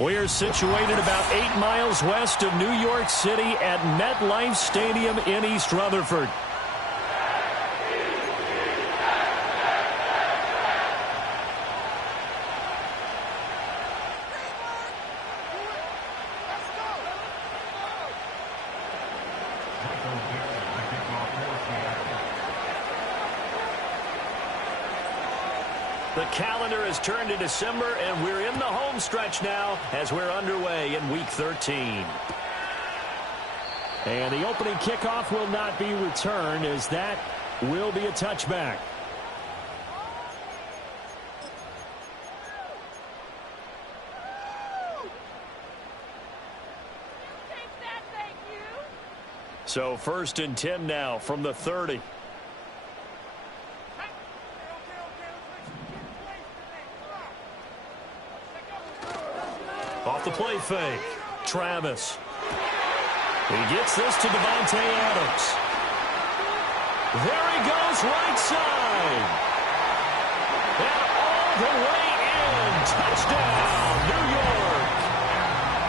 We are situated about 8 miles west of New York City at MetLife Stadium in East Rutherford. The calendar has turned to December, and we're in the home stretch now as we're underway in Week 13. And the opening kickoff will not be returned, as that will be a touchback. So 1st and 10 now from the 30. Off the play fake, Travis. He gets this to Davante Adams. There he goes, right side. And all the way in. Touchdown, New York.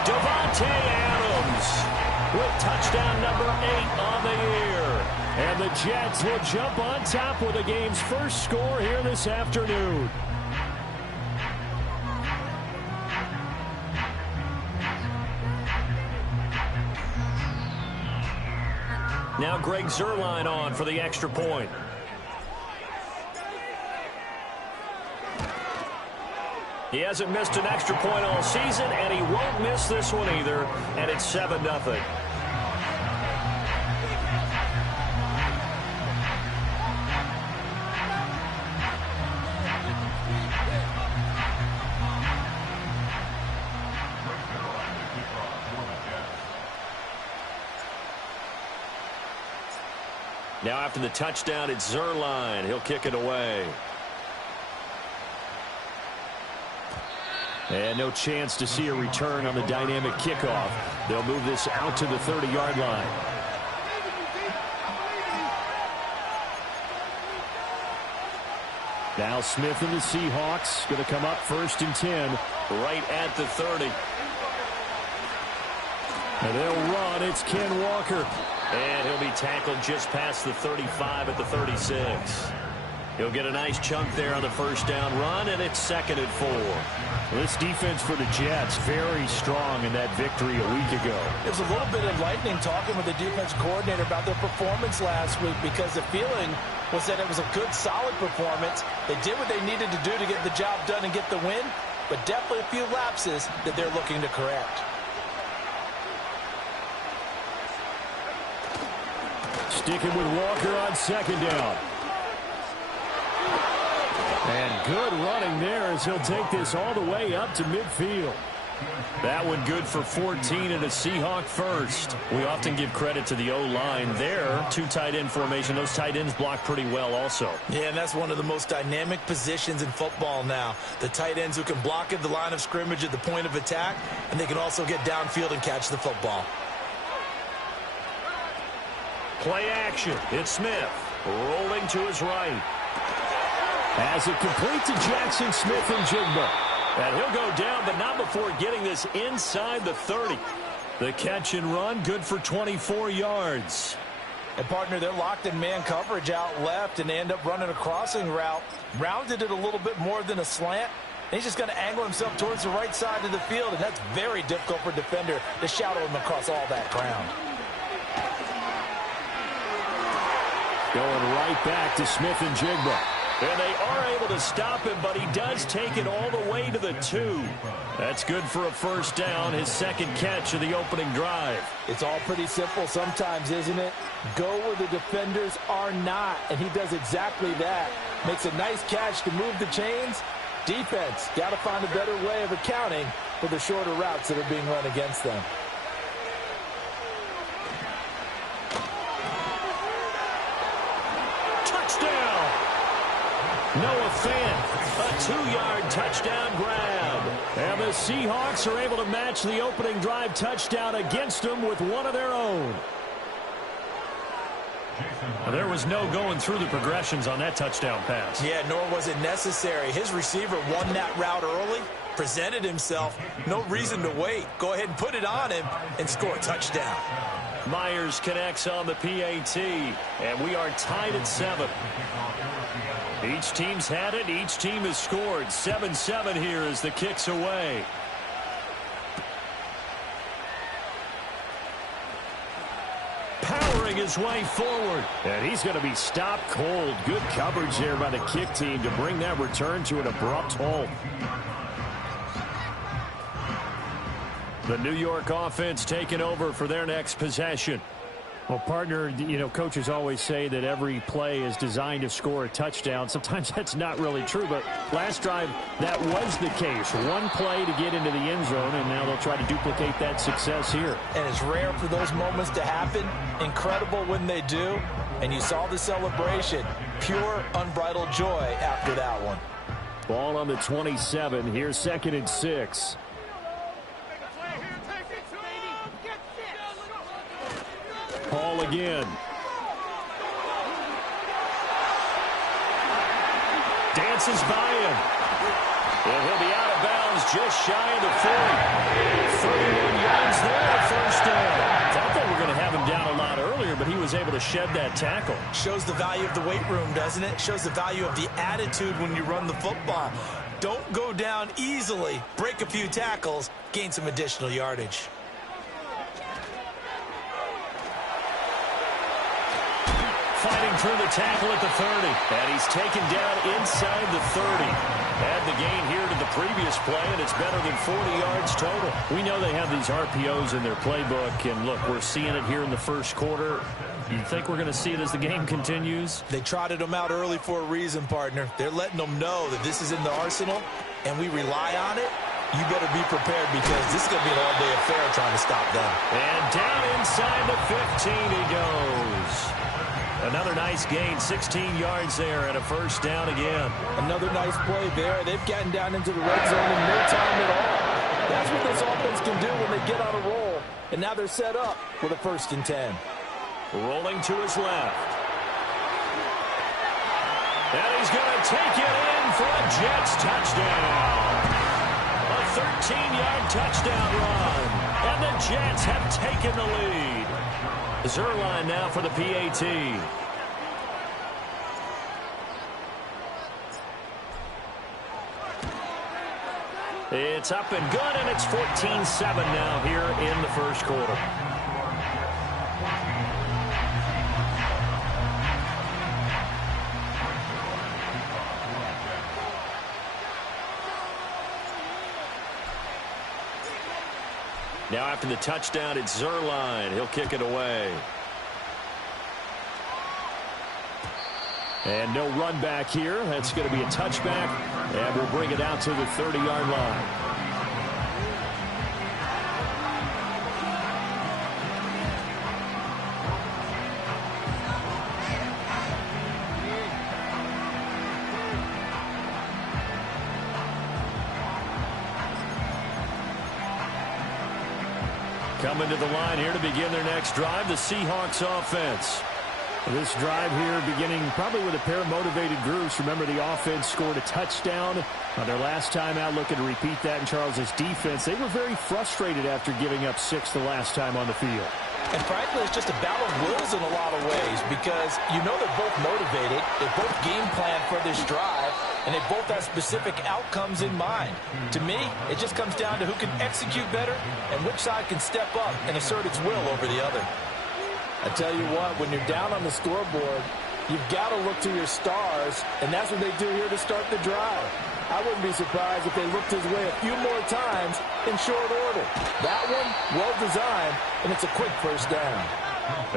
Davante Adams with touchdown number 8 on the year. And the Jets will jump on top with the game's first score here this afternoon. Now Greg Zuerlein on for the extra point. He hasn't missed an extra point all season, and he won't miss this one either, and it's 7-0. Now after the touchdown, it's Zuerlein. He'll kick it away. And no chance to see a return on the dynamic kickoff. They'll move this out to the 30-yard line. Now Smith and the Seahawks going to come up 1st and 10 right at the 30. And they'll run. It's Ken Walker. And he'll be tackled just past the 35 at the 36. He'll get a nice chunk there on the first down run, and it's 2nd and 4. This defense for the Jets, very strong in that victory a week ago. It was a little bit enlightening talking with the defense coordinator about their performance last week, because the feeling was that it was a good, solid performance. They did what they needed to do to get the job done and get the win, but definitely a few lapses that they're looking to correct. Sticking with Walker on 2nd down. And good running there as he'll take this all the way up to midfield. That one good for 14 and a Seahawk first. We often give credit to the O-line there. 2 tight end formation. Those tight ends block pretty well also. Yeah, and that's one of the most dynamic positions in football now. The tight ends who can block at the line of scrimmage at the point of attack, and they can also get downfield and catch the football. Play action. It's Smith rolling to his right. As it complete to Jackson Smith-Njigba. And he'll go down, but not before getting this inside the 30. The catch and run, good for 24 yards. And, partner, they're locked in man coverage out left, and they end up running a crossing route. Rounded it a little bit more than a slant. And he's just going to angle himself towards the right side of the field, and that's very difficult for a defender to shadow him across all that ground. Going right back to Smith-Njigba. And they are able to stop him, but he does take it all the way to the 2. That's good for a first down, his 2nd catch of the opening drive. It's all pretty simple sometimes, isn't it? Go where the defenders are not, and he does exactly that. Makes a nice catch to move the chains. Defense, got to find a better way of accounting for the shorter routes that are being run against them. Noah Fant, a 2-yard touchdown grab. And the Seahawks are able to match the opening drive touchdown against them with one of their own. There was no going through the progressions on that touchdown pass. Yeah, nor was it necessary. His receiver won that route early, presented himself. No reason to wait. Go ahead and put it on him and score a touchdown. Myers connects on the PAT, and we are tied at 7. Each team's had it. Each team has scored. 7-7 here as the kick's away. Powering his way forward. And he's going to be stopped cold. Good coverage there by the kick team to bring that return to an abrupt halt. The New York offense taking over for their next possession. Well, partner, you know, coaches always say that every play is designed to score a touchdown. Sometimes that's not really true, but last drive, that was the case. One play to get into the end zone, and now they'll try to duplicate that success here. And it's rare for those moments to happen. Incredible when they do. And you saw the celebration. Pure, unbridled joy after that one. Ball on the 27. Here's 2nd and 6. Paul again. Dances by him. And he'll be out of bounds just shy of the 40. 31 yards there, first down. Thought they were going to have him down a lot earlier, but he was able to shed that tackle. Shows the value of the weight room, doesn't it? Shows the value of the attitude when you run the football. Don't go down easily. Break a few tackles. Gain some additional yardage. Fighting through the tackle at the 30. And he's taken down inside the 30. Add the gain here to the previous play, and it's better than 40 yards total. We know they have these RPOs in their playbook, and look, we're seeing it here in the first quarter. You think we're going to see it as the game continues? They trotted them out early for a reason, partner. They're letting them know that this is in the arsenal, and we rely on it. You better be prepared because this is going to be an all-day affair trying to stop them. And down inside the 15 he goes. Another nice gain, 16 yards there, and a first down again. Another nice play there. They've gotten down into the red zone in no time at all. That's what this offense can do when they get on a roll. And now they're set up with a 1st and 10. Rolling to his left. And he's going to take it in for a Jets touchdown. A 13-yard touchdown run. And the Jets have taken the lead. Zerline now for the PAT. It's up and good, and it's 14-7 now here in the first quarter. Now after the touchdown, it's Zerline. He'll kick it away. And no run back here. That's going to be a touchback. And we'll bring it out to the 30-yard line. Coming to the line here to begin their next drive, the Seahawks offense. This drive here beginning probably with a pair of motivated groups. Remember, the offense scored a touchdown on their last time out, looking to repeat that in Charles's defense. They were very frustrated after giving up 6 the last time on the field. And frankly, it's just a battle of wills in a lot of ways because you know they're both motivated. They both game plan for this drive, and they both have specific outcomes in mind. To me, it just comes down to who can execute better and which side can step up and assert its will over the other. I tell you what, when you're down on the scoreboard, you've got to look to your stars, and that's what they do here to start the drive. I wouldn't be surprised if they looked his way a few more times in short order. That one, well-designed, and it's a quick first down.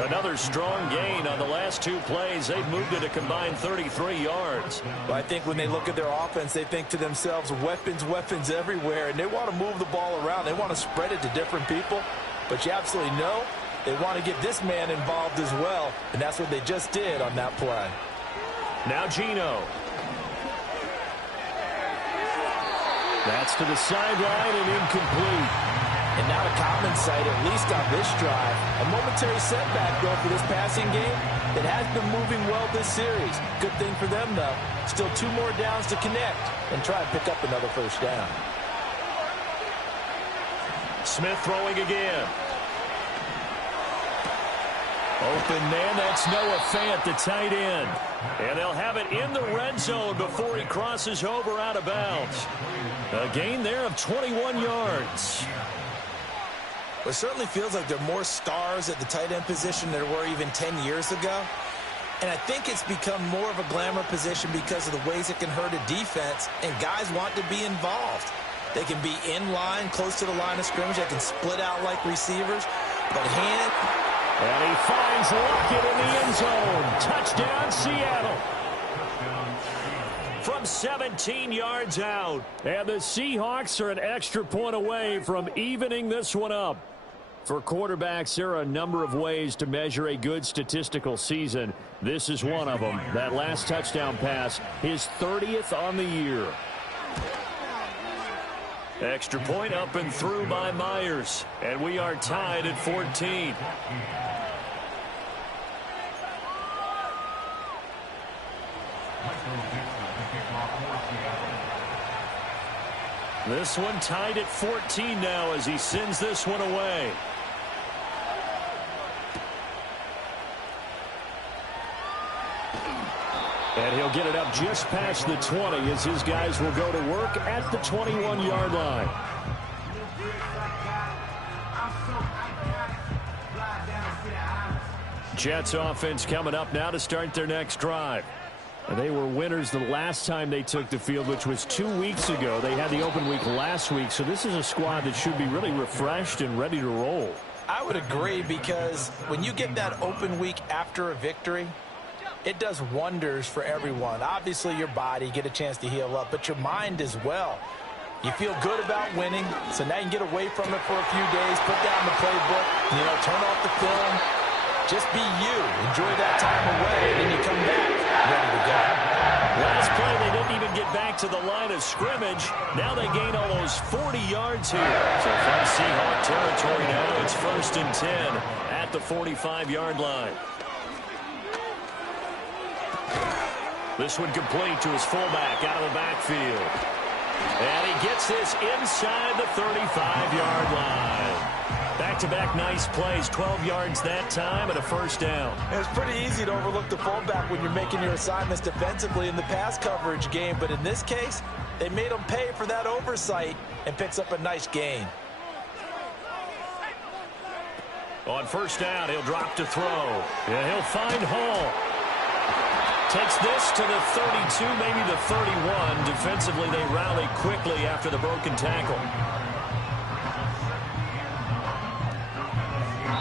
Another strong gain on the last 2 plays. They've moved it a combined 33 yards. Well, I think when they look at their offense, they think to themselves, weapons, weapons everywhere, and they want to move the ball around. They want to spread it to different people, but you absolutely know they want to get this man involved as well, and that's what they just did on that play. Now Gino. That's to the sideline and incomplete. And not a common sight, at least on this drive. A momentary setback, though, for this passing game. It has been moving well this series. Good thing for them, though. Still 2 more downs to connect and try and pick up another first down. Smith throwing again. Open man, that's Noah Fant, the tight end. And they'll have it in the red zone before he crosses over out of bounds. A gain there of 21 yards. Well, it certainly feels like there are more stars at the tight end position than there were even 10 years ago. And I think it's become more of a glamour position because of the ways it can hurt a defense, and guys want to be involved. They can be in line, close to the line of scrimmage. They can split out like receivers. But and he finds Lockett in the end zone. Touchdown, Seattle. From 17 yards out. And the Seahawks are an extra point away from evening this one up. For quarterbacks, there are a number of ways to measure a good statistical season. This is one of them. That last touchdown pass, his 30th on the year. Extra point up and through by Myers. And we are tied at 14. This one tied at 14 now as he sends this one away. And he'll get it up just past the 20 as his guys will go to work at the 21-yard line. Jets offense coming up now to start their next drive. And they were winners the last time they took the field, which was 2 weeks ago. They had the open week last week, so this is a squad that should be really refreshed and ready to roll. I would agree, because when you get that open week after a victory, it does wonders for everyone. Obviously, your body, get a chance to heal up, but your mind as well. You feel good about winning, so now you can get away from it for a few days, put down the playbook, turn off the film. Just be you. Enjoy that time away, and then you come back ready to go. Last play, they didn't even get back to the line of scrimmage. Now they gain almost 40 yards here. So from Seahawk territory now, it's 1st and 10 at the 45-yard line. This one complete to his fullback out of the backfield. And he gets this inside the 35-yard line. Back-to-back nice plays, 12 yards that time and a first down. It's pretty easy to overlook the fullback when you're making your assignments defensively in the pass coverage game, but in this case, they made him pay for that oversight and picks up a nice gain. On first down, he'll drop to throw. And he'll find Hall. Takes this to the 32, maybe the 31. Defensively, they rally quickly after the broken tackle.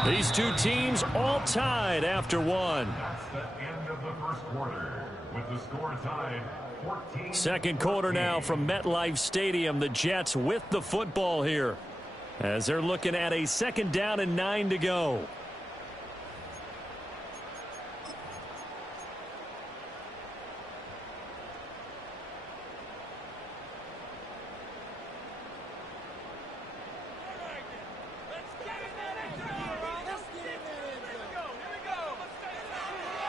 These two teams all tied after one. That's the end of the first quarter with the score tied 14. Second quarter now from MetLife Stadium. The Jets with the football here as they're looking at a 2nd down and 9 to go.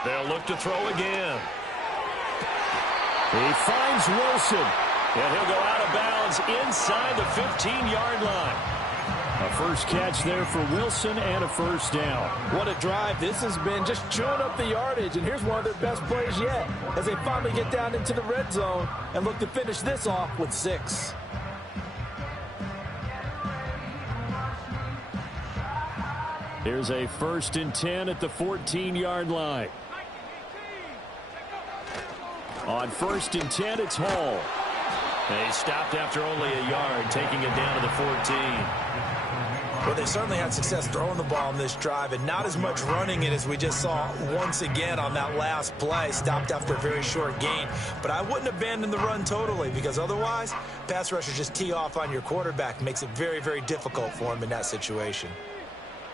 They'll look to throw again. He finds Wilson. And he'll go out of bounds inside the 15-yard line. A first catch there for Wilson and a first down. What a drive this has been, just chewing up the yardage. And here's one of their best plays yet as they finally get down into the red zone and look to finish this off with 6. Here's a 1st and 10 at the 14-yard line. On 1st and 10, it's Hall. And he stopped after only a yard, taking it down to the 14. Well, they certainly had success throwing the ball on this drive, and not as much running it as we just saw once again on that last play. Stopped after a very short gain. But I wouldn't abandon the run totally, because otherwise, pass rushers just tee off on your quarterback. Makes it very, very difficult for him in that situation.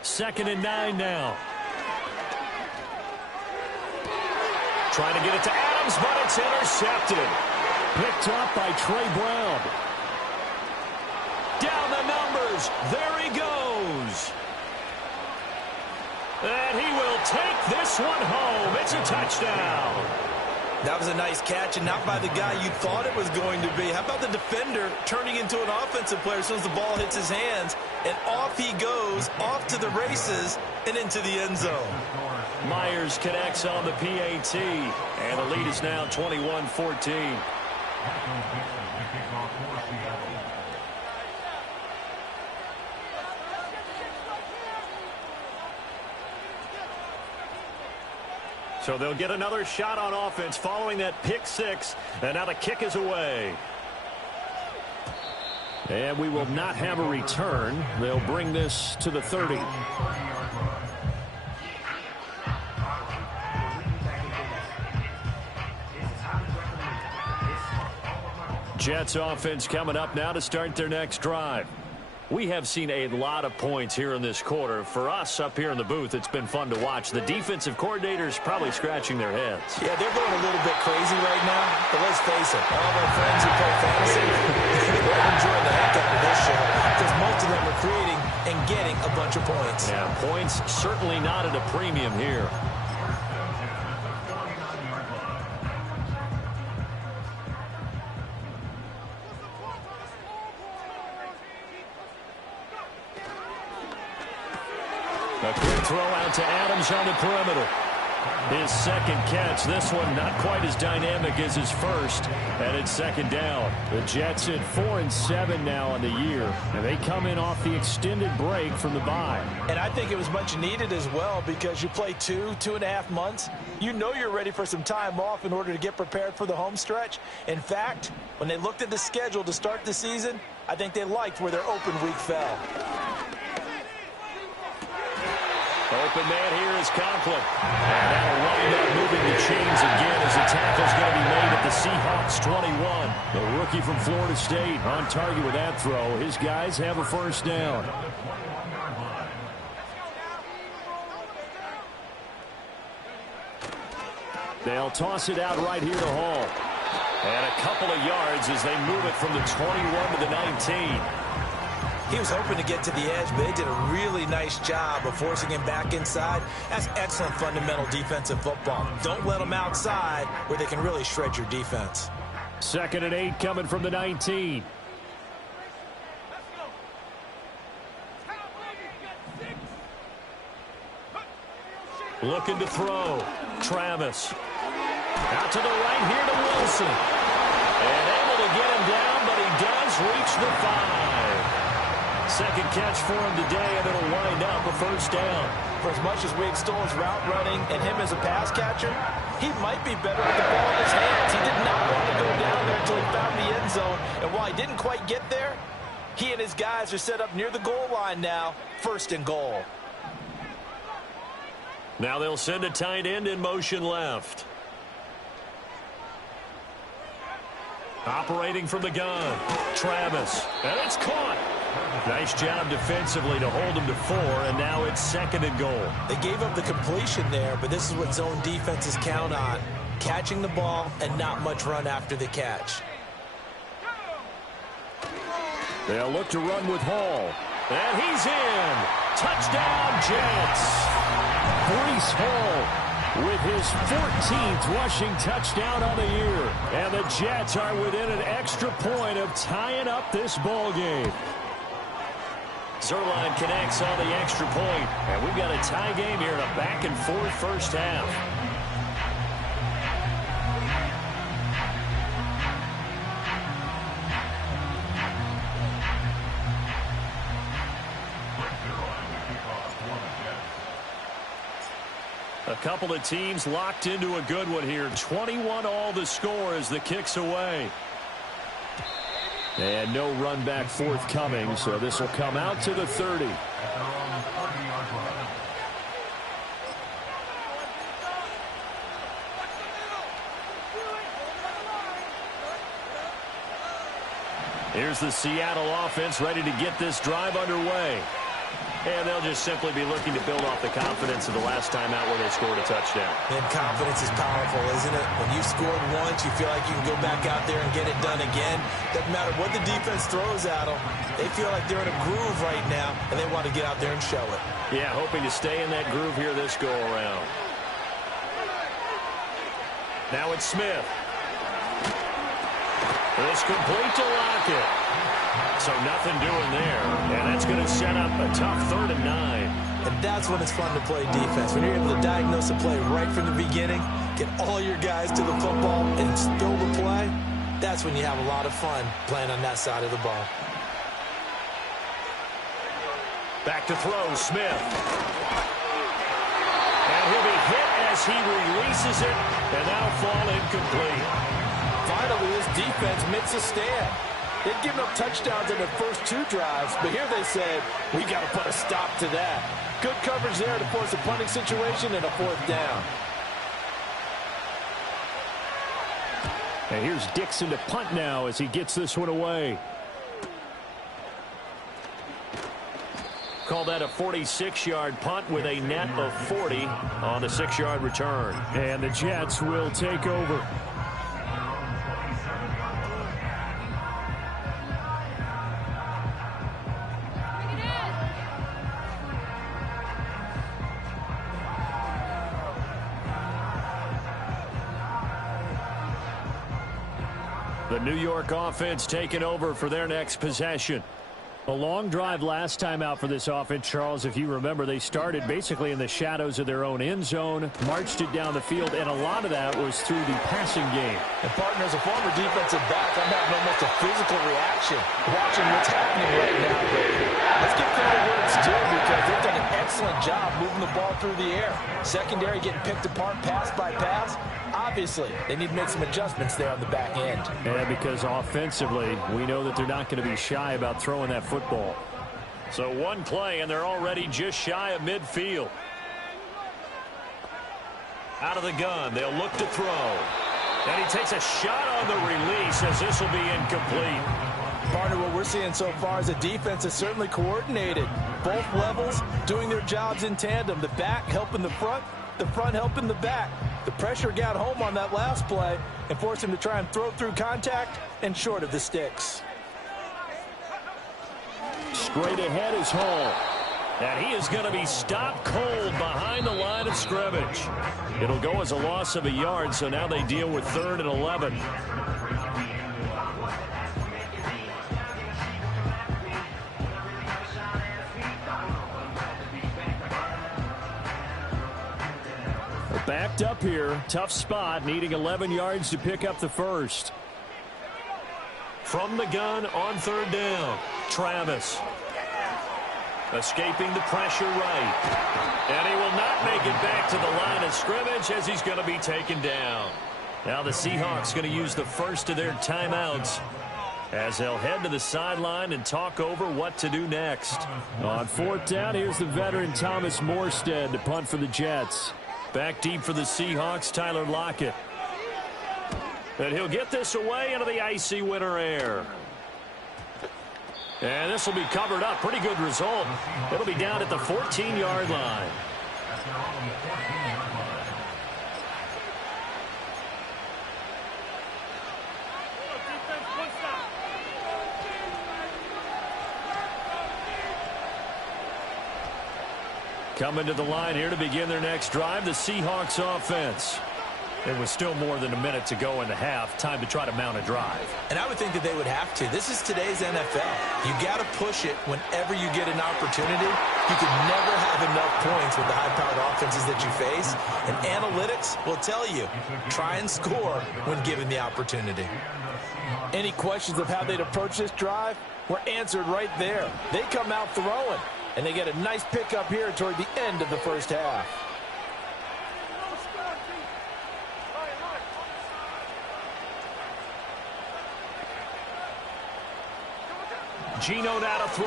2nd and 9 now. Trying to get it to Adams, but it's intercepted. Picked up by Trey Brown. Down the numbers. There he goes. And he will take this one home. It's a touchdown. That was a nice catch, and not by the guy you thought it was going to be. How about the defender turning into an offensive player as soon as the ball hits his hands, and off he goes, off to the races, and into the end zone. Myers connects on the PAT, and the lead is now 21-14. So they'll get another shot on offense following that pick six, and now the kick is away. And we will not have a return. They'll bring this to the 30. Jets offense coming up now to start their next drive. We have seen a lot of points here in this quarter. For us up here in the booth, it's been fun to watch. The defensive coordinators probably scratching their heads. Yeah, they're going a little bit crazy right now. But let's face it, all of our friends who play fantasy, they're enjoying the heck out of this show because most of them are creating and getting a bunch of points. Yeah, points certainly not at a premium here. A quick throw out to Adams on the perimeter. His second catch. This one not quite as dynamic as his first. And it's second down. The Jets at 4-7 now on the year. And they come in off the extended break from the bye. And I think it was much needed as well because you play 2.5 months. You know you're ready for some time off in order to get prepared for the home stretch. In fact, when they looked at the schedule to start the season, I think they liked where their open week fell. Open man here is Conklin. And that'll wind up moving the chains again as the tackle's going to be made at the Seahawks 21. The rookie from Florida State on target with that throw. His guys have a first down. They'll toss it out right here to Hall. And a couple of yards as they move it from the 21 to the 19. He was hoping to get to the edge, but they did a really nice job of forcing him back inside. That's excellent fundamental defensive football. Don't let them outside where they can really shred your defense. 2nd and 8 coming from the 19. Looking to throw. Travis. Out to the right here to Wilson. And able to get him down, but he does reach the 5. Second catch for him today, and it'll wind up a first down. For as much as we extol his route running and him as a pass catcher, he might be better with the ball in his hands. He did not want to go down there until he found the end zone. And while he didn't quite get there, he and his guys are set up near the goal line now, 1st and goal. Now they'll send a tight end in motion left. Operating from the gun, Travis. And it's caught. Nice job defensively to hold him to 4, and now it's 2nd and goal. They gave up the completion there, but this is what zone defenses count on. Catching the ball and not much run after the catch. They'll look to run with Hall. And he's in. Touchdown, Jets. Breece Hall with his 14th rushing touchdown on the year. And the Jets are within an extra point of tying up this ball game. Zerline connects on the extra point. And we've got a tie game here in a back-and-forth first half. A couple of teams locked into a good one here. 21 all the score as the kick's away. And no run back forthcoming, so this will come out to the 30. Here's the Seattle offense ready to get this drive underway. And they'll just simply be looking to build off the confidence of the last time out where they scored a touchdown. And confidence is powerful, isn't it? When you've scored once, you feel like you can go back out there and get it done again. Doesn't matter what the defense throws at them. They feel like they're in a groove right now, and they want to get out there and show it. Yeah, hoping to stay in that groove here this go-around. Now it's Smith. This complete to Lockett. So nothing doing there. And that's going to set up a tough 3rd and 9. And that's when it's fun to play defense. When you're able to diagnose a play right from the beginning, get all your guys to the football, and spill the play, that's when you have a lot of fun playing on that side of the ball. Back to throw, Smith. And he'll be hit as he releases it, and that'll fall incomplete. Finally, this defense makes a stand. They've given up touchdowns in their first 2 drives, but here they said, we got to put a stop to that. Good coverage there to force a punting situation and a 4th down. And here's Dixon to punt now as he gets this one away. Call that a 46-yard punt with a net of 40 on the 6-yard return. And the Jets will take over. The New York offense taking over for their next possession. A long drive last time out for this offense, Charles. If you remember, they started basically in the shadows of their own end zone, marched it down the field, and a lot of that was through the passing game. And, partner, as a former defensive back, I'm having almost a physical reaction watching what's happening right now. Let's give credit where it's due because they've done an excellent job moving the ball through the air. Secondary getting picked apart pass by pass. Obviously, they need to make some adjustments there on the back end. And because offensively, we know that they're not going to be shy about throwing that football. So one play, and they're already just shy of midfield. Out of the gun, they'll look to throw. And he takes a shot on the release as this will be incomplete. Partner, what we're seeing so far is a defense is certainly coordinated. Both levels doing their jobs in tandem. The back helping the front helping the back. The pressure got home on that last play and forced him to try and throw through contact and short of the sticks. Straight ahead is Hall. And he is going to be stopped cold behind the line of scrimmage. It'll go as a loss of a yard, so now they deal with 3rd and 11. Backed up here. Tough spot, needing 11 yards to pick up the first. From the gun on 3rd down, Travis. Escaping the pressure right. And he will not make it back to the line of scrimmage as he's going to be taken down. Now the Seahawks going to use the first of their timeouts as they'll head to the sideline and talk over what to do next. On 4th down, here's the veteran Thomas Morstead to punt for the Jets. Back deep for the Seahawks, Tyler Lockett. And he'll get this away into the icy winter air. And this will be covered up. Pretty good result. It'll be down at the 14-yard line. Coming to the line here to begin their next drive, the Seahawks offense. There was still more than a minute to go in the half. Time to try to mount a drive. And I would think that they would have to. This is today's NFL. You got to push it whenever you get an opportunity. You can never have enough points with the high-powered offenses that you face. And analytics will tell you, try and score when given the opportunity. Any questions of how they'd approach this drive were answered right there. They come out throwing, and they get a nice pickup here toward the end of the first half. Geno now to throw.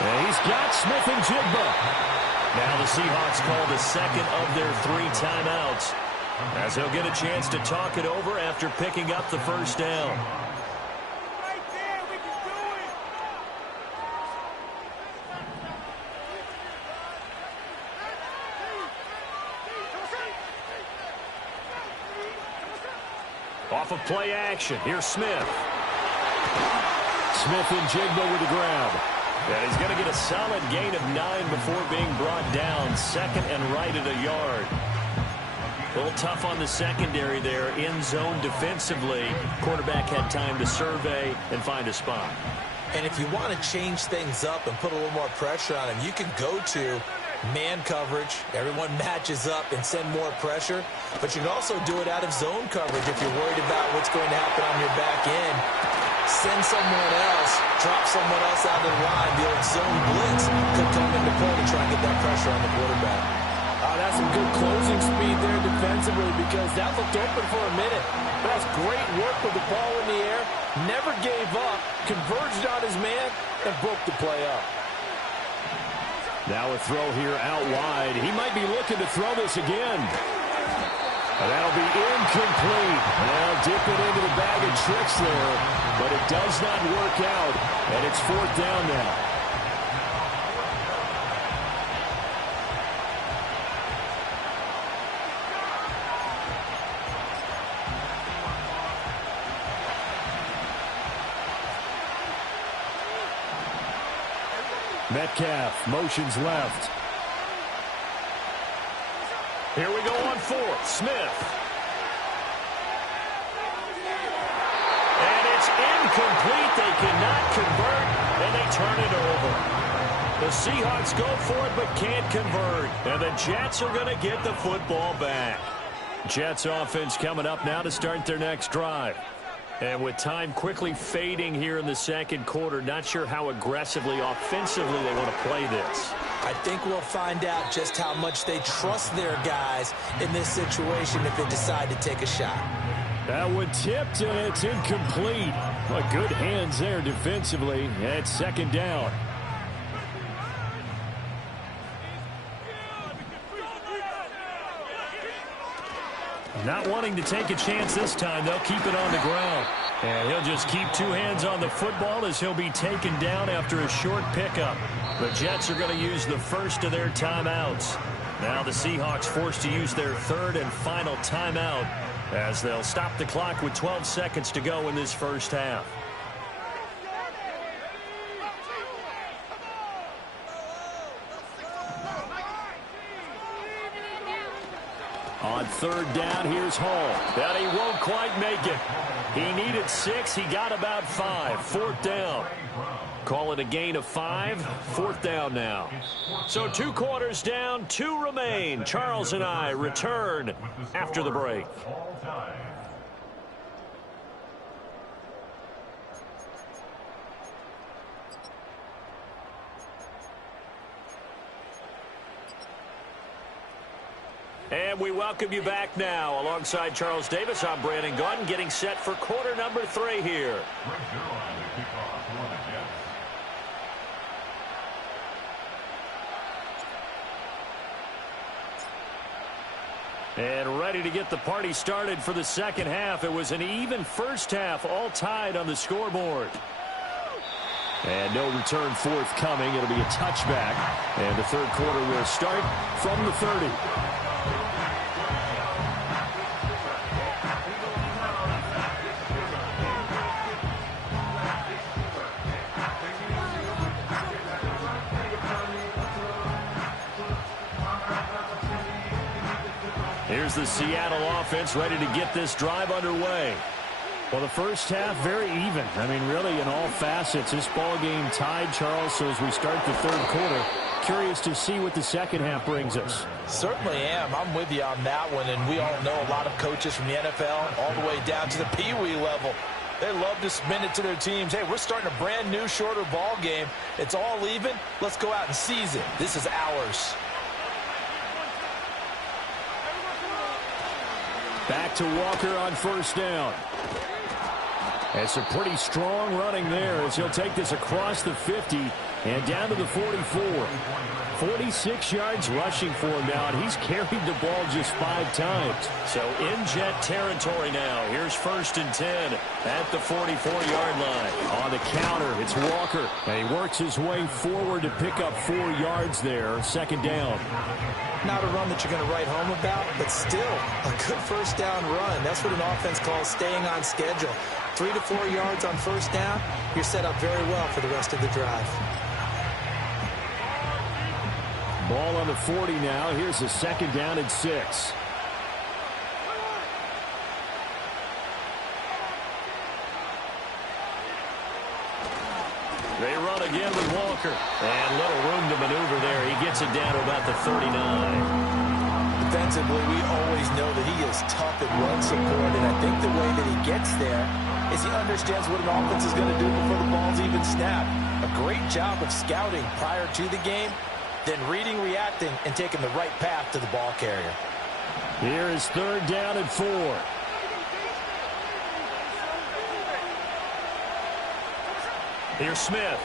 And he's got Smith and Jigba. Now the Seahawks call the second of their 3 timeouts as they'll get a chance to talk it over after picking up the first down. Off of play action, here's Smith. Smith and Jigba with the grab. And he's going to get a solid gain of 9 before being brought down. Second and right at a yard. A little tough on the secondary there. In zone defensively. Quarterback had time to survey and find a spot. And if you want to change things up and put a little more pressure on him, you can go to man coverage. Everyone matches up and send more pressure. But you can also do it out of zone coverage if you're worried about what's going to happen on your back end. Send someone else, drop someone else out of the line. The old zone blitz could come into play to try and get that pressure on the quarterback. Oh, that's some good closing speed there defensively because that looked open for a minute. But that's great work with the ball in the air. Never gave up, converged on his man, and broke the play up. Now a throw here out wide. He might be looking to throw this again. And that'll be incomplete. Well, dip it into the bag of tricks there, but it does not work out, and it's 4th down now. Metcalf motions left. Here we go on 4th. Smith. And it's incomplete. They cannot convert, and they turn it over. The Seahawks go for it but can't convert. And the Jets are going to get the football back. Jets offense coming up now to start their next drive. And with time quickly fading here in the second quarter, not sure how aggressively, offensively they want to play this. I think we'll find out just how much they trust their guys in this situation if they decide to take a shot. That one tipped, and it's incomplete. Well, good hands there defensively. It's 2nd down. Not wanting to take a chance this time. They'll keep it on the ground. And he'll just keep 2 hands on the football as he'll be taken down after a short pickup. The Jets are going to use the first of their timeouts. Now the Seahawks forced to use their 3rd and final timeout as they'll stop the clock with 12 seconds to go in this first half. On 3rd down, here's Hall. But he won't quite make it. He needed 6. He got about 5. 4th down. Call it a gain of 5. 4th down now. So 2 quarters down, 2 remain. Charles and I return after the break. And we welcome you back now. Alongside Charles Davis, I'm Brandon Gaudin, getting set for quarter number 3 here. And ready to get the party started for the second half. It was an even first half, all tied on the scoreboard. And no return forthcoming. It'll be a touchback. And the third quarter will start from the 30. Here's the Seattle offense ready to get this drive underway. Well, the first half, very even. I mean, really, in all facets, this ball game tied, Charles. So as we start the third quarter, curious to see what the second half brings us. Certainly am. I'm with you on that one. And we all know a lot of coaches from the NFL all the way down to the Pee-wee level. They love to spin it to their teams. Hey, we're starting a brand new, shorter ball game. It's all even. Let's go out and seize it. This is ours. Back to Walker on first down. And some pretty strong running there as he'll take this across the 50 and down to the 44. 46 yards rushing for him now, and he's carried the ball just 5 times. So in Jet territory now. Here's 1st and 10 at the 44-yard line. On the counter, it's Walker. And he works his way forward to pick up 4 yards there. Second down. Not a run that you're going to write home about, but still a good first down run. That's what an offense calls staying on schedule. 3 to 4 yards on first down, you're set up very well for the rest of the drive. Ball on the 40 now. Here's a 2nd down and 6. They run again with Walker. And little room to maneuver there. He gets it down to about the 39. Defensively, we always know that he is tough at run support, and I think the way that he gets there is he understands what an offense is going to do before the ball's even snapped. A great job of scouting prior to the game, then reading, reacting, and taking the right path to the ball carrier. Here is 3rd down and 4. Here's Smith.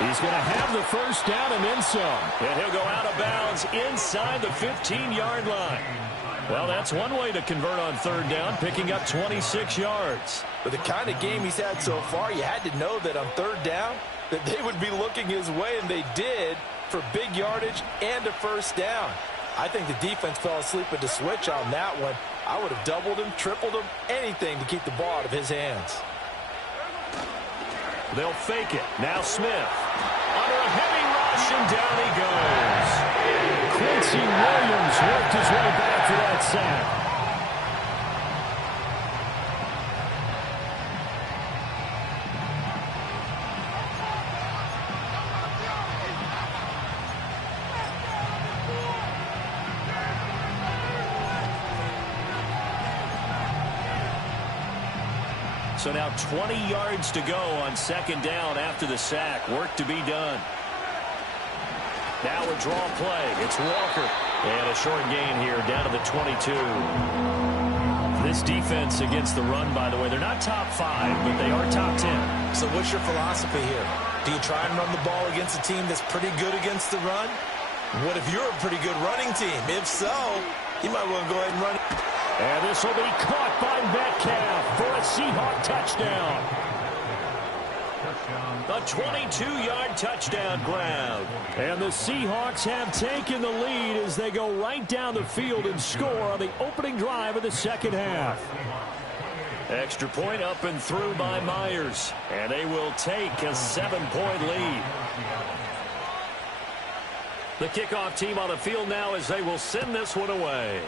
He's going to have the 1st down and then some. And he'll go out of bounds inside the 15-yard line. Well, that's one way to convert on 3rd down, picking up 26 yards. With the kind of game he's had so far, you had to know that on 3rd down that they would be looking his way, and they did, for big yardage and a 1st down. I think the defense fell asleep with the switch on that one. I would have doubled him, tripled him, anything to keep the ball out of his hands. They'll fake it. Now Smith. Under a heavy rush, and down he goes. Quincy Williams worked his way back for that sack. So now 20 yards to go on 2nd down after the sack. Work to be done. Now a draw play. It's Walker. And a short gain here down to the 22. This defense against the run, by the way, they're not top 5, but they are top 10. So what's your philosophy here? Do you try and run the ball against a team that's pretty good against the run? What if you're a pretty good running team? If so, you might well go ahead and run it. And this will be caught by Metcalf for a Seahawk touchdown. A 22-yard touchdown grab. And the Seahawks have taken the lead as they go right down the field and score on the opening drive of the 2nd half. Extra point up and through by Myers. And they will take a 7-point lead. The kickoff team on the field now as they will send this one away.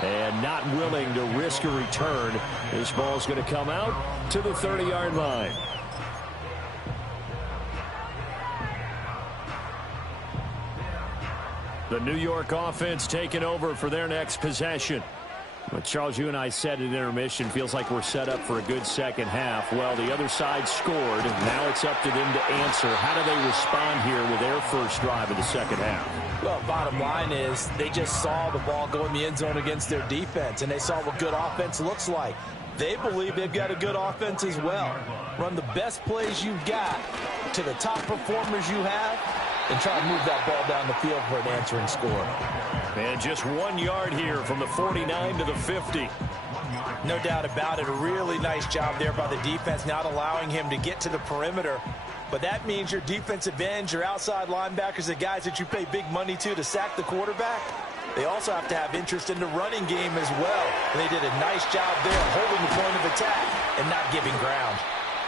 And not willing to risk a return. This ball's going to come out to the 30-yard line. The New York offense taking over for their next possession. But Charles, you and I said at intermission, feels like we're set up for a good 2nd half. Well, the other side scored. Now it's up to them to answer. How do they respond here with their first drive of the 2nd half? Well, bottom line is they just saw the ball go in the end zone against their defense, and they saw what good offense looks like. They believe they've got a good offense as well. Run the best plays you've got to the top performers you have, and try to move that ball down the field for an answering score. And just 1 yard here from the 49 to the 50. No doubt about it. A really nice job there by the defense, not allowing him to get to the perimeter. But that means your defensive ends, your outside linebackers, the guys that you pay big money to sack the quarterback, they also have to have interest in the running game as well. And they did a nice job there holding the point of attack and not giving ground.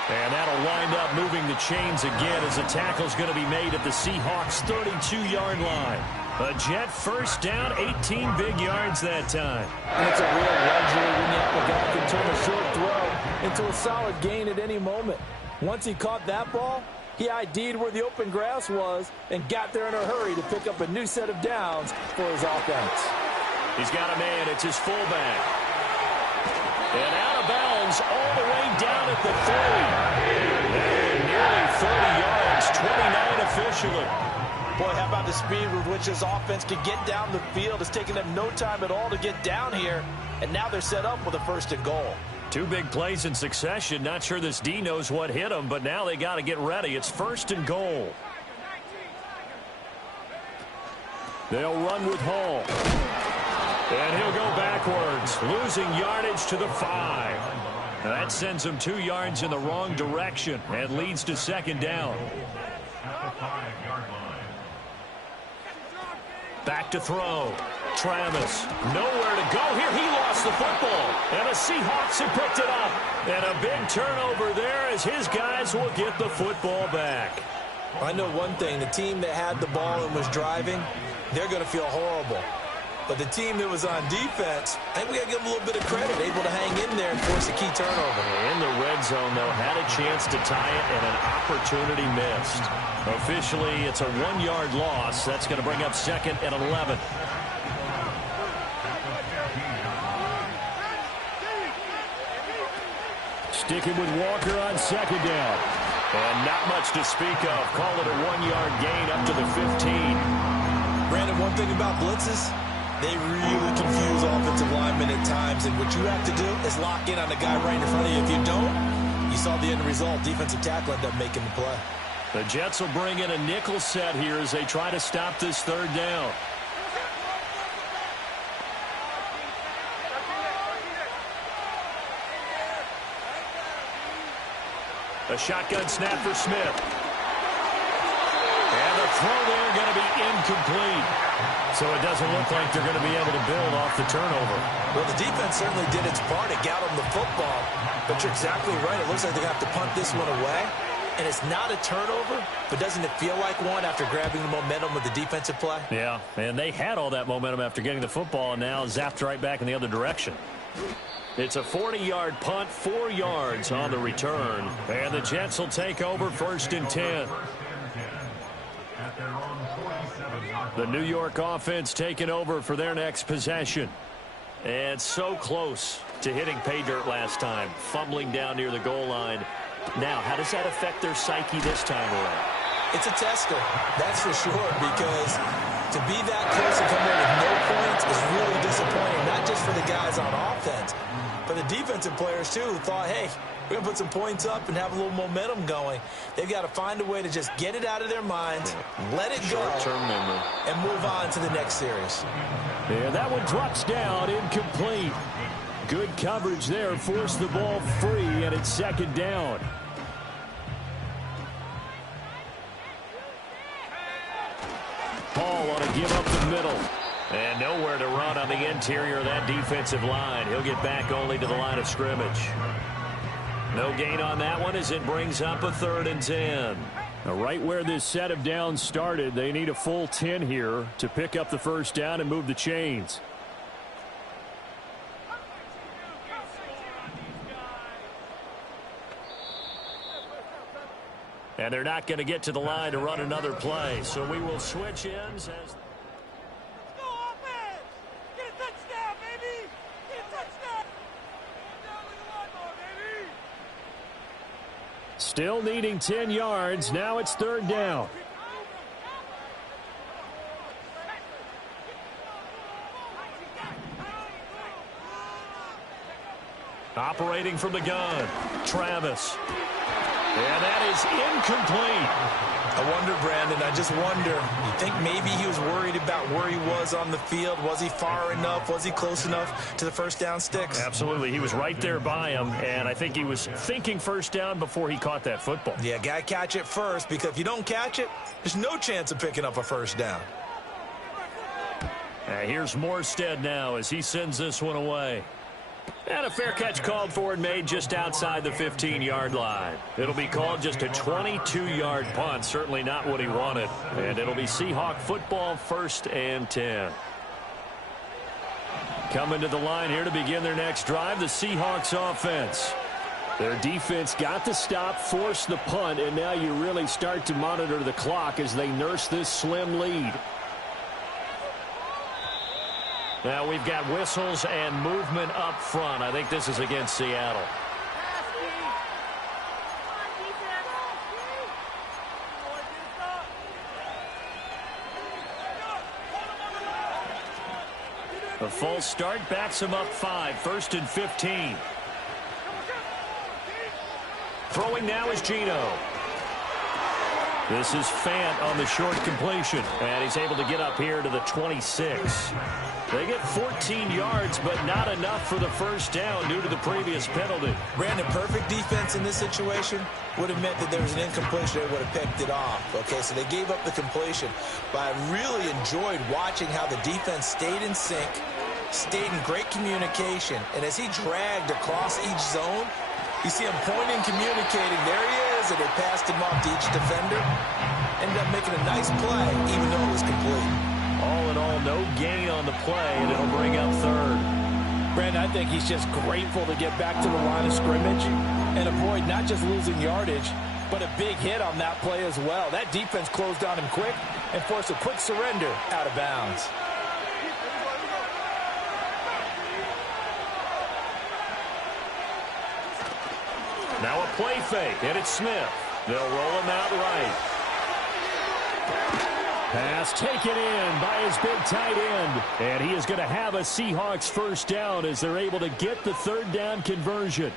And that'll wind up moving the chains again as the tackle's going to be made at the Seahawks' 32-yard line. A Jet 1st down, 18 big yards that time. And it's a real luxury when you have a guy who can turn a short throw into a solid gain at any moment. Once he caught that ball, he ID'd where the open grass was and got there in a hurry to pick up a new set of downs for his offense. He's got a man. It's his fullback. And out of bounds all the way down at the 30. Nearly 30 yards, 29 officially. Boy, how about the speed with which this offense could get down the field? It's taken them no time at all to get down here, and now they're set up with a 1st and goal. 2 big plays in succession. Not sure this D knows what hit them, but now they got to get ready. It's 1st and goal. They'll run with Hall. And he'll go backwards, losing yardage to the 5. That sends him 2 yards in the wrong direction and leads to 2nd down. Back to throw. Travis, nowhere to go here. He lost the football. And the Seahawks have picked it up. And a big turnover there as his guys will get the football back. I know one thing. The team that had the ball and was driving, they're going to feel horrible. But the team that was on defense, I think we got to give them a little bit of credit, able to hang in there and force a key turnover. In the red zone, though, had a chance to tie it and an opportunity missed. Officially, it's a 1-yard loss. That's going to bring up 2nd and 11. Sticking with Walker on 2nd down. And not much to speak of. Call it a 1-yard gain up to the 15. Brandon, one thing about blitzes, they really confuse offensive linemen at times, and what you have to do is lock in on the guy right in front of you. If you don't, you saw the end result. Defensive tackle ended up making the play. The Jets will bring in a nickel set here as they try to stop this 3rd down. A shotgun snap for Smith. And the throw there going to be incomplete. So it doesn't look like they're going to be able to build off the turnover. Well, the defense certainly did its part. It got them the football. But you're exactly right. It looks like they're going to have to punt this one away. And it's not a turnover, but doesn't it feel like one after grabbing the momentum with the defensive play? Yeah, and they had all that momentum after getting the football and now zapped right back in the other direction. It's a 40-yard punt, 4 yards on the return. And the Jets will take over 1st and 10. The New York offense taking over for their next possession. And so close to hitting pay dirt last time, fumbling down near the goal line. Now, how does that affect their psyche this time around? It's a tester, that's for sure, because to be that close and come in with no points is really disappointing, not just for the guys on offense, but the defensive players, too, who thought, hey, we're going to put some points up and have a little momentum going. They've got to find a way to just get it out of their minds, let it go, and move on to the next series. Yeah, that one drops down, incomplete. Good coverage there, forced the ball free, and it's 2nd down. Paul ought to give up the middle. And nowhere to run on the interior of that defensive line. He'll get back only to the line of scrimmage. No gain on that one as it brings up a 3rd and 10. Now, right where this set of downs started, they need a full 10 here to pick up the 1st down and move the chains. And they're not going to get to the line to run another play. So we will switch ends as... Still needing 10 yards. Now it's 3rd down. Operating from the gun, Travis. And that is incomplete. I wonder, Brandon, I just wonder, you think maybe he was worried about where he was on the field? Was he far enough? Was he close enough to the 1st down sticks? Absolutely. He was right there by him, and I think he was thinking 1st down before he caught that football. Yeah, got to catch it first, because if you don't catch it, there's no chance of picking up a 1st down. Here's Morstead now as he sends this one away. And a fair catch called for and made just outside the 15-yard line. It'll be called just a 22-yard punt. Certainly not what he wanted. And it'll be Seahawk football 1st and 10. Coming to the line here to begin their next drive, the Seahawks offense. Their defense got the stop, forced the punt, and now you really start to monitor the clock as they nurse this slim lead. Now we've got whistles and movement up front. I think this is against Seattle. A false start backs him up 5. 1st and 15. Throwing now is Gino. This is Fant on the short completion, and he's able to get up here to the 26. They get 14 yards, but not enough for the first down due to the previous penalty. Brandon, perfect defense in this situation would have meant that there was an incompletion. They would have picked it off. Okay, so they gave up the completion. But I really enjoyed watching how the defense stayed in sync, stayed in great communication. And as he dragged across each zone, you see him pointing, communicating. There he is, and they passed him off to each defender. Ended up making a nice play, even though it was complete. All in all, no gain on the play, and it'll bring up third. Brandon, I think he's just grateful to get back to the line of scrimmage and avoid not just losing yardage, but a big hit on that play as well. That defense closed on him quick and forced a quick surrender out of bounds. Now a play fake, and it's Smith. They'll roll him out right. Pass taken in by his big tight end. And he is going to have a Seahawks first down as they're able to get the third down conversion.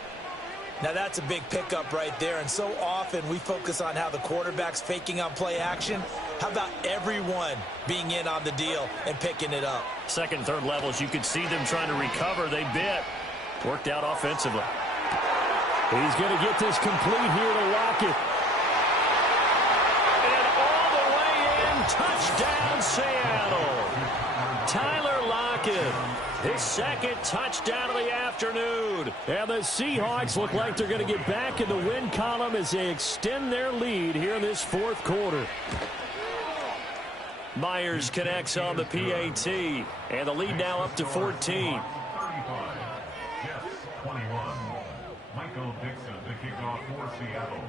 Now that's a big pickup right there, and so often we focus on how the quarterback's faking on play action. How about everyone being in on the deal and picking it up? Second, third levels, you could see them trying to recover. They bit. Worked out offensively. He's going to get this complete here to Lockett. And all the way in, touchdown Seattle. Tyler Lockett, his second touchdown of the afternoon. And the Seahawks look like they're going to get back in the win column as they extend their lead here in this fourth quarter. Myers connects on the PAT, and the lead now up to 14. 35. Jets 21. Michael Dixon to kick off for Seattle.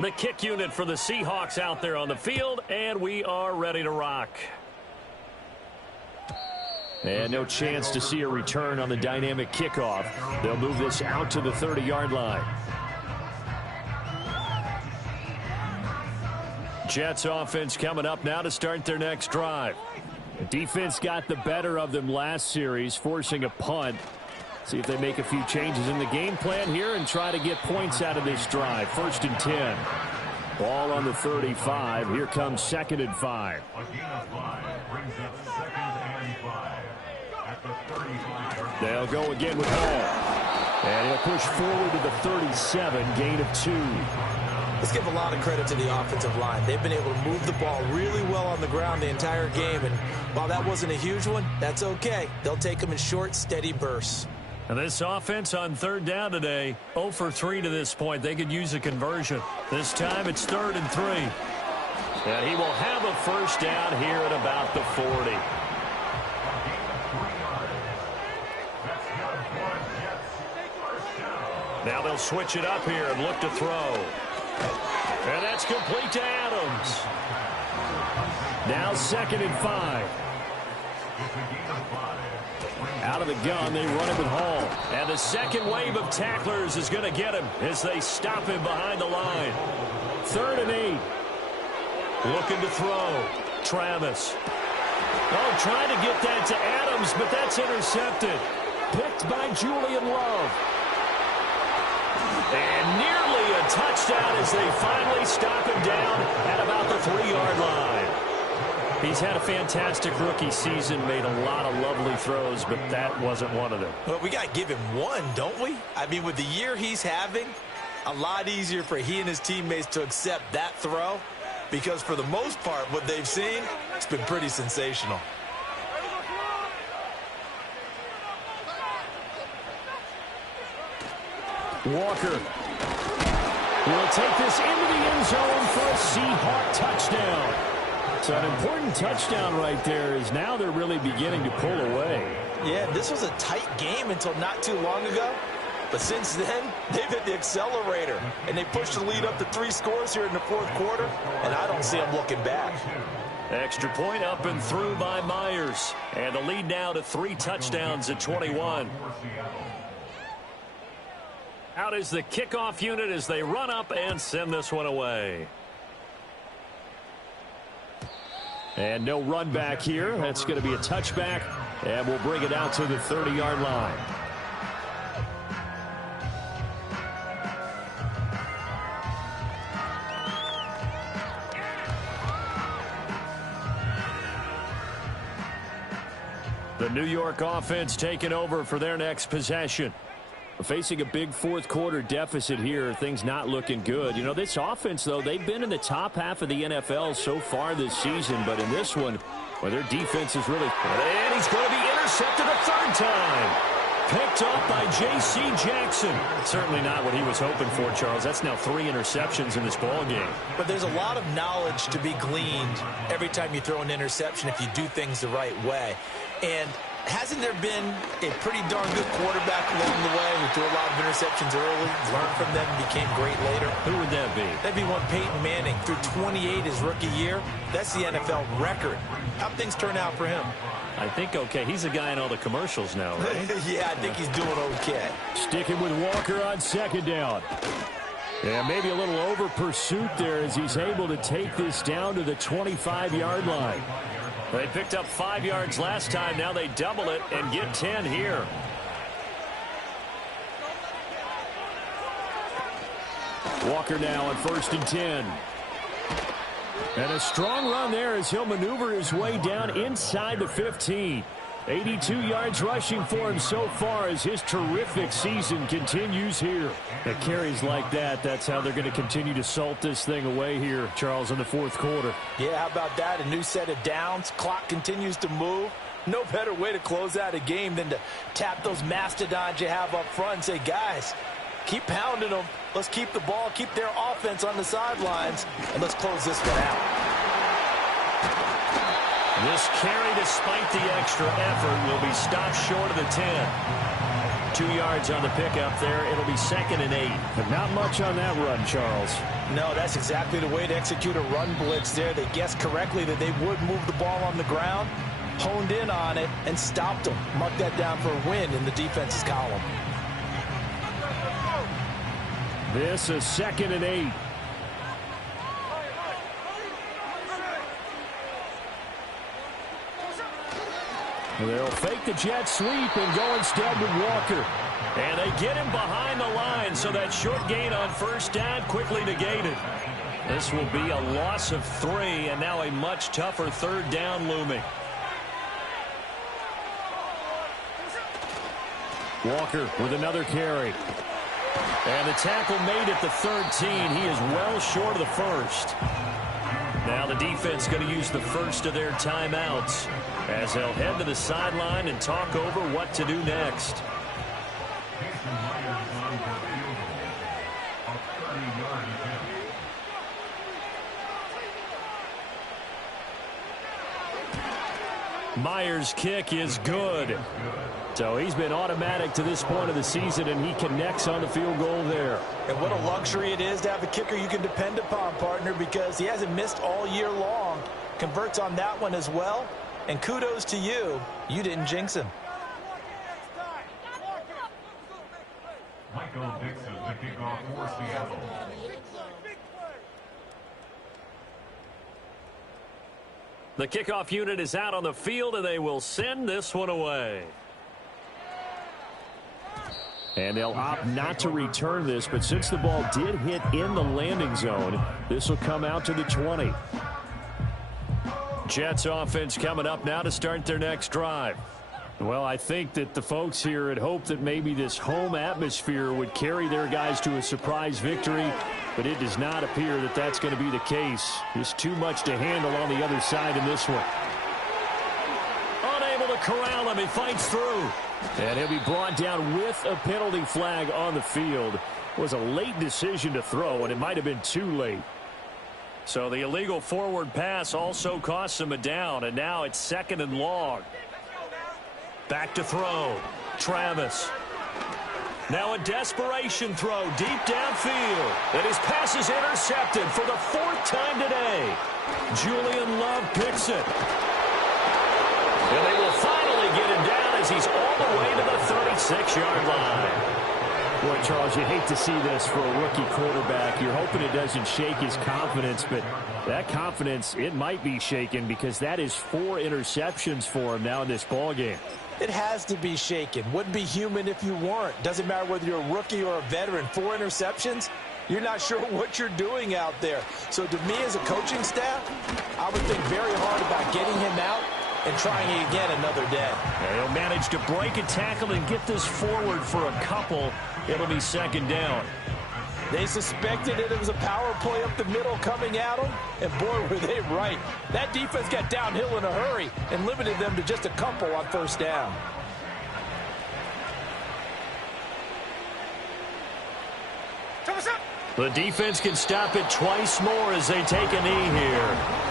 The kick unit for the Seahawks out there on the field, and we are ready to rock. And no chance to see a return on the dynamic kickoff. They'll move this out to the 30-yard line. Jets offense coming up now to start their next drive. The defense got the better of them last series, forcing a punt. See if they make a few changes in the game plan here and try to get points out of this drive. 1st and 10. Ball on the 35. Here comes 2nd and 5. A gain of 5 brings up 2nd and 5 at the 35. They'll go again with Hall. And he'll push forward to the 37, gain of 2. Let's give a lot of credit to the offensive line. They've been able to move the ball really well on the ground the entire game. And while that wasn't a huge one, that's okay. They'll take them in short, steady bursts. And this offense on third down today, 0 for 3 to this point. They could use a conversion. This time it's 3rd and 3. And he will have a first down here at about the 40. Now they'll switch it up here and look to throw. And that's complete to Adams. Now 2nd and 5. Out of the gun, they run it with Hall. And the second wave of tacklers is going to get him as they stop him behind the line. 3rd and 8. Looking to throw. Travis. Oh, trying to get that to Adams, but that's intercepted. Picked by Julian Love. And nearly a touchdown as they finally stop him down at about the 3-yard line. He's had a fantastic rookie season, made a lot of lovely throws, but that wasn't one of them. Well, we got to give him one, don't we? I mean, with the year he's having, a lot easier for he and his teammates to accept that throw because for the most part, what they've seen, it's been pretty sensational. Walker will take this into the end zone for a Seahawk touchdown. So an important touchdown right there is now they're really beginning to pull away. Yeah, this was a tight game until not too long ago. But since then, they've hit the accelerator. And they pushed the lead up to 3 scores here in the 4th quarter. And I don't see them looking back. Extra point up and through by Myers. And the lead now to 3 touchdowns at 21. Out is the kickoff unit as they run up and send this one away. And no run back here. That's going to be a touchback. And we'll bring it out to the 30-yard line. The New York offense taking over for their next possession. Facing a big fourth-quarter deficit here, things not looking good. You know, this offense, though, they've been in the top half of the NFL so far this season, but in this one, well, their defense is really... And he's going to be intercepted a third time. Picked up by J.C. Jackson. Certainly not what he was hoping for, Charles. That's now 3 interceptions in this ball game. But there's a lot of knowledge to be gleaned every time you throw an interception if you do things the right way. And hasn't there been a pretty darn good quarterback along the way who threw a lot of interceptions early, learned from them, and became great later? Who would that be? That'd be one Peyton Manning. Threw 28 his rookie year. That's the NFL record. How'd things turn out for him? I think okay. He's a guy in all the commercials now, right? Yeah, I think he's doing okay. Sticking with Walker on second down. Yeah, maybe a little over pursuit there as he's able to take this down to the 25-yard line. They picked up 5 yards last time. Now they double it and get 10 here. Walker now on 1st and 10. And a strong run there as he'll maneuver his way down inside the 15. 82 yards rushing for him so far as his terrific season continues here. At carries like that, that's how they're going to continue to salt this thing away here, Charles, in the fourth quarter. Yeah, how about that? A new set of downs. Clock continues to move. No better way to close out a game than to tap those mastodons you have up front and say, guys, keep pounding them. Let's keep the ball, keep their offense on the sidelines, and let's close this one out. This carry, despite the extra effort, will be stopped short of the 10. 2 yards on the pickup there. It'll be 2nd and 8. But not much on that run, Charles. No, that's exactly the way to execute a run blitz there. They guessed correctly that they would move the ball on the ground, honed in on it, and stopped them. Mark that down for a win in the defense's column. This is 2nd and 8. They'll fake the jet sweep and go instead with Walker. And they get him behind the line, so that short gain on first down quickly negated. This will be a loss of 3, and now a much tougher third down looming. Walker with another carry. And the tackle made at the 13. He is well short of the first. Now the defense going to use the first of their timeouts as they'll head to the sideline and talk over what to do next. Myers' kick is good. So he's been automatic to this point of the season, and he connects on the field goal there. And what a luxury it is to have a kicker you can depend upon, partner, because he hasn't missed all year long. Converts on that one as well. And kudos to you. You didn't jinx him. Michael Dixon, the kickoff for Seattle. The kickoff unit is out on the field, and they will send this one away. And they'll opt not to return this, but since the ball did hit in the landing zone, this will come out to the 20. Jets offense coming up now to start their next drive. Well, I think that the folks here had hoped that maybe this home atmosphere would carry their guys to a surprise victory, but it does not appear that that's going to be the case. There's too much to handle on the other side in this one. Unable to corral him. He fights through. And he'll be brought down with a penalty flag on the field. It was a late decision to throw, and it might have been too late. So the illegal forward pass also costs him a down, and now it's 2nd and long. Back to throw. Travis. Now a desperation throw deep downfield. And his pass is intercepted for the 4th time today. Julian Love picks it. And they will finally get him down as he's all the way to the 36-yard line. Boy, Charles, you hate to see this for a rookie quarterback. You're hoping it doesn't shake his confidence, but that confidence, it might be shaken because that is 4 interceptions for him now in this ball game. It has to be shaken. Wouldn't be human if you weren't. Doesn't matter whether you're a rookie or a veteran. 4 interceptions, you're not sure what you're doing out there. So to me as a coaching staff, I would think very hard about getting him out, and trying it again another day. They'll manage to break a tackle and get this forward for a couple. It'll be second down. They suspected it was a power play up the middle coming at them, and boy, were they right. That defense got downhill in a hurry and limited them to just a couple on first down. The defense can stop it twice more as they take a knee here.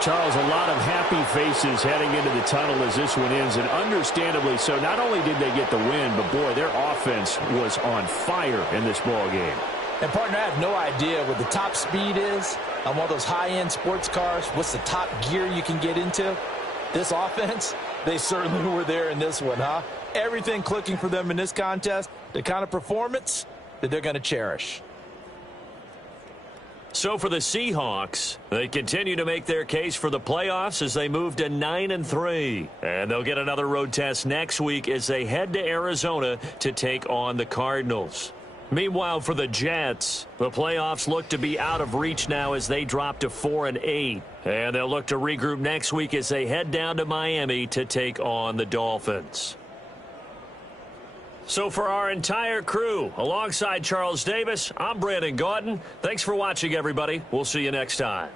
Charles, a lot of happy faces heading into the tunnel as this one ends, and understandably so. Not only did they get the win, but, boy, their offense was on fire in this ball game. And, partner, I have no idea what the top speed is on one of those high-end sports cars. What's the top gear you can get into? This offense, they certainly were there in this one, huh? Everything clicking for them in this contest, the kind of performance that they're going to cherish. So for the Seahawks, they continue to make their case for the playoffs as they move to 9-3. And they'll get another road test next week as they head to Arizona to take on the Cardinals. Meanwhile, for the Jets, the playoffs look to be out of reach now as they drop to 4-8. And they'll look to regroup next week as they head down to Miami to take on the Dolphins. So for our entire crew, alongside Charles Davis, I'm Brandon Gaudin. Thanks for watching, everybody. We'll see you next time.